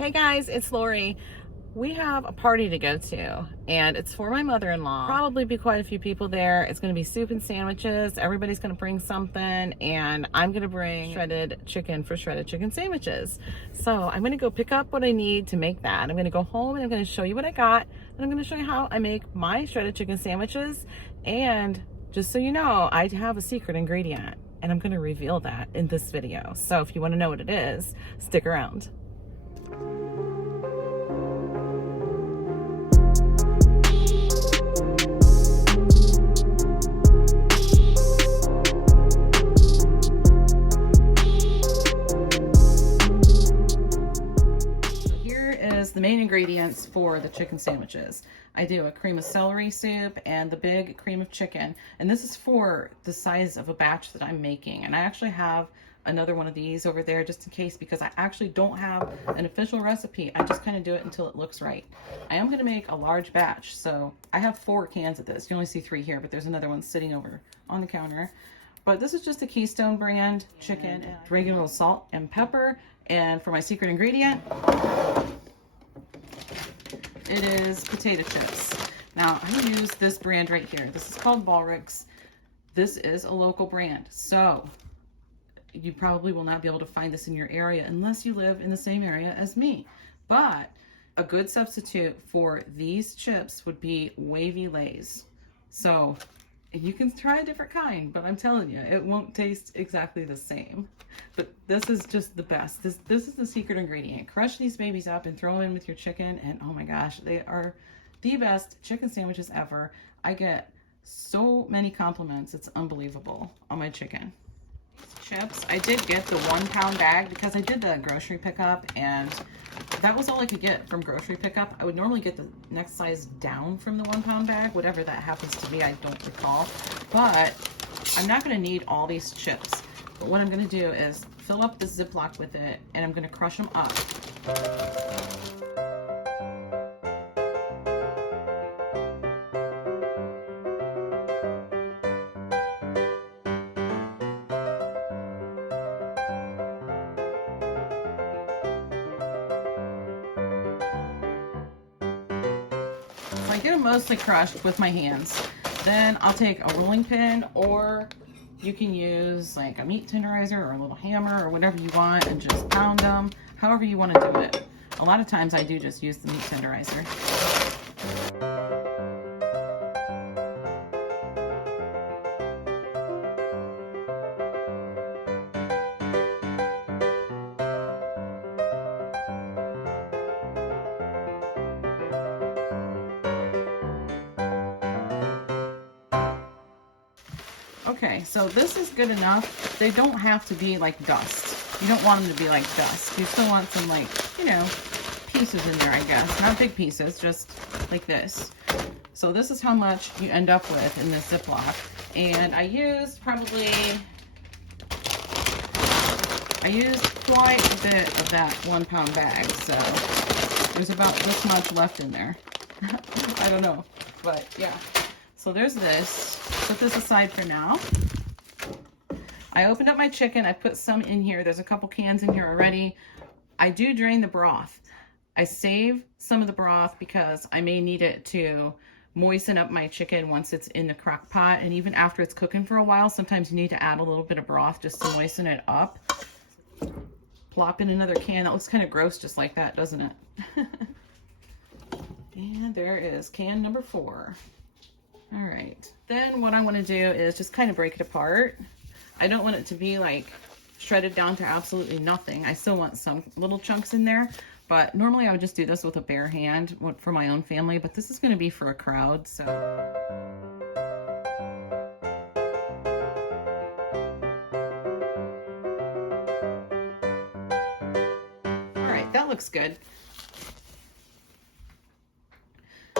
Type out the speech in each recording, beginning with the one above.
Hey guys, it's Lori. We have a party to go to, and it's for my mother-in-law. Probably be quite a few people there. It's going to be soup and sandwiches. Everybody's going to bring something, and I'm going to bring shredded chicken for shredded chicken sandwiches. So I'm going to go pick up what I need to make that. I'm going to go home and I'm going to show you what I got, and I'm going to show you how I make my shredded chicken sandwiches. And just so you know, I have a secret ingredient, and I'm going to reveal that in this video. So if you want to know what it is, stick around. The main ingredients for the chicken sandwiches. I do a cream of celery soup and the big cream of chicken, and this is for the size of a batch that I'm making. And I actually have another one of these over there just in case, because I actually don't have an official recipe. I just kind of do it until it looks right. I am going to make a large batch, so I have 4 cans of this. You only see 3 here, but there's another one sitting over on the counter. But this is just a Keystone brand chicken, regular salt and pepper. And for my secret ingredient, it is potato chips. Now, I use this brand right here. This is called Balric's. This is a local brand, so you probably will not be able to find this in your area unless you live in the same area as me. But a good substitute for these chips would be Wavy Lay's. So you can try a different kind, but I'm telling you, it won't taste exactly the same. But this is just the best. This is the secret ingredient. Crush these babies up and throw them in with your chicken, and oh my gosh, they are the best chicken sandwiches ever. I get so many compliments. It's unbelievable on my chicken. Chips, I did get the 1-pound bag because I did the grocery pickup, and that was all I could get from grocery pickup. I would normally get the next size down from the 1-pound bag, whatever that happens to be, I don't recall. But I'm not going to need all these chips. But what I'm going to do is fill up the Ziploc with it, and I'm going to crush them up. So I get them mostly crushed with my hands. Then I'll take a rolling pin, or you can use like a meat tenderizer or a little hammer or whatever you want and just pound them, however you want to do it. A lot of times I do just use the meat tenderizer. Okay, so this is good enough. They don't have to be like dust. You don't want them to be like dust. You still want some, like, you know, pieces in there, I guess. Not big pieces, just like this. So this is how much you end up with in this Ziploc. And I used quite a bit of that 1-pound bag. So there's about this much left in there. I don't know, but yeah. So there's this. Put this aside for now. I opened up my chicken. I put some in here. There's a couple cans in here already. I do drain the broth. I save some of the broth because I may need it to moisten up my chicken once it's in the crock pot. And even after it's cooking for a while, sometimes you need to add a little bit of broth just to moisten it up. Plop in another can. That looks kind of gross just like that, doesn't it? And there is can number 4. All right, then what I want to do is just kind of break it apart. I don't want it to be like shredded down to absolutely nothing. I still want some little chunks in there, but normally I would just do this with a bare hand for my own family, but this is going to be for a crowd, so. All right, that looks good.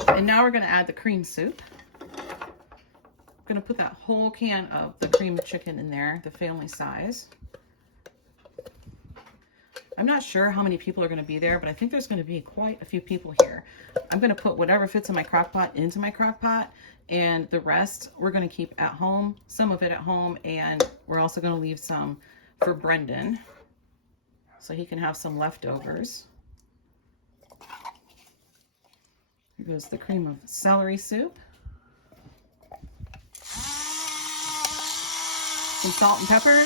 And now we're going to add the cream soup. Going to put that whole can of the cream of chicken in there, the family size. I'm not sure how many people are going to be there, but I think there's going to be quite a few people here. I'm going to put whatever fits in my crock pot into my crock pot, and the rest we're going to keep at home, some of it at home, and we're also going to leave some for Brendan so he can have some leftovers. Here goes the cream of celery soup. Some salt and pepper.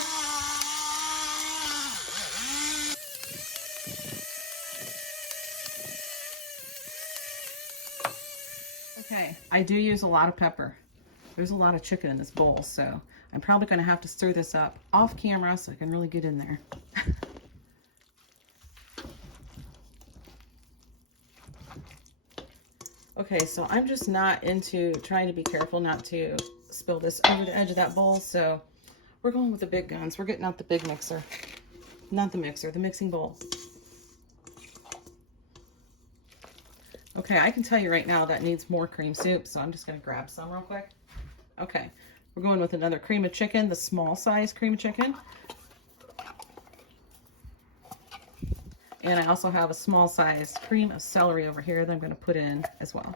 Okay, I do use a lot of pepper. There's a lot of chicken in this bowl, so I'm probably going to have to stir this up off camera so I can really get in there. Okay, so I'm just not into trying to be careful not to spill this over the edge of that bowl, so we're going with the big guns. We're getting out the big mixer. Not the mixer, the mixing bowl. Okay, I can tell you right now that needs more cream soup, so I'm just going to grab some real quick. Okay, we're going with another cream of chicken, the small size cream of chicken. And I also have a small size cream of celery over here that I'm going to put in as well.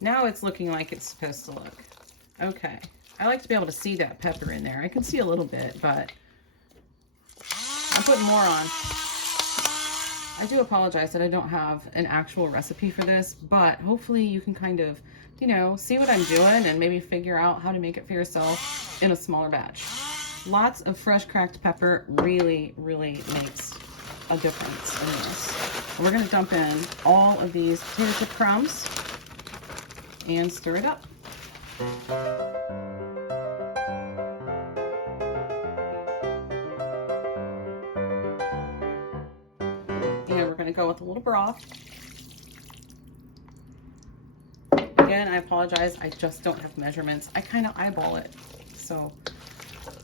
Now it's looking like it's supposed to look. Okay, I like to be able to see that pepper in there. I can see a little bit, but I'm putting more on. I do apologize that I don't have an actual recipe for this, but hopefully you can kind of, you know, see what I'm doing and maybe figure out how to make it for yourself in a smaller batch. Lots of fresh cracked pepper really, really makes a difference in this. And we're going to dump in all of these potato chip crumbs and stir it up. And we're going to go with a little broth. Again, I apologize. I just don't have measurements. I kind of eyeball it. So,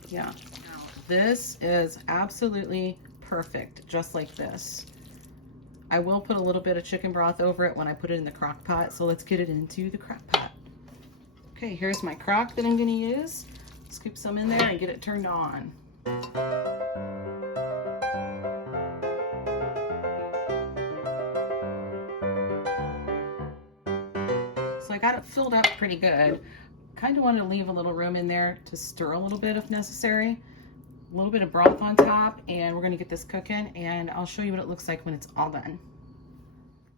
yeah. Now, this is absolutely perfect, just like this. I will put a little bit of chicken broth over it when I put it in the crock pot. So let's get it into the crock pot. Okay, here's my crock that I'm going to use. Scoop some in there and get it turned on. So I got it filled up pretty good. Kind of wanted to leave a little room in there to stir a little bit if necessary. A little bit of broth on top, and we're going to get this cooking, and I'll show you what it looks like when it's all done.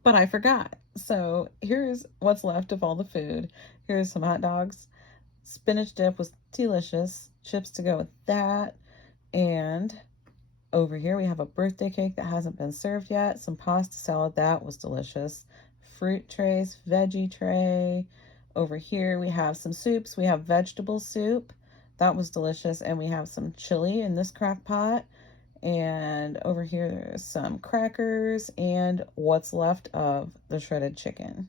But I forgot. So here's what's left of all the food. Here's some hot dogs. Spinach dip was delicious. Chips to go with that. And over here we have a birthday cake that hasn't been served yet. Some pasta salad. That was delicious. Fruit trays, veggie tray. Over here we have some soups. We have vegetable soup. That was delicious. And we have some chili in this crock pot. And over here there's some crackers and what's left of the shredded chicken.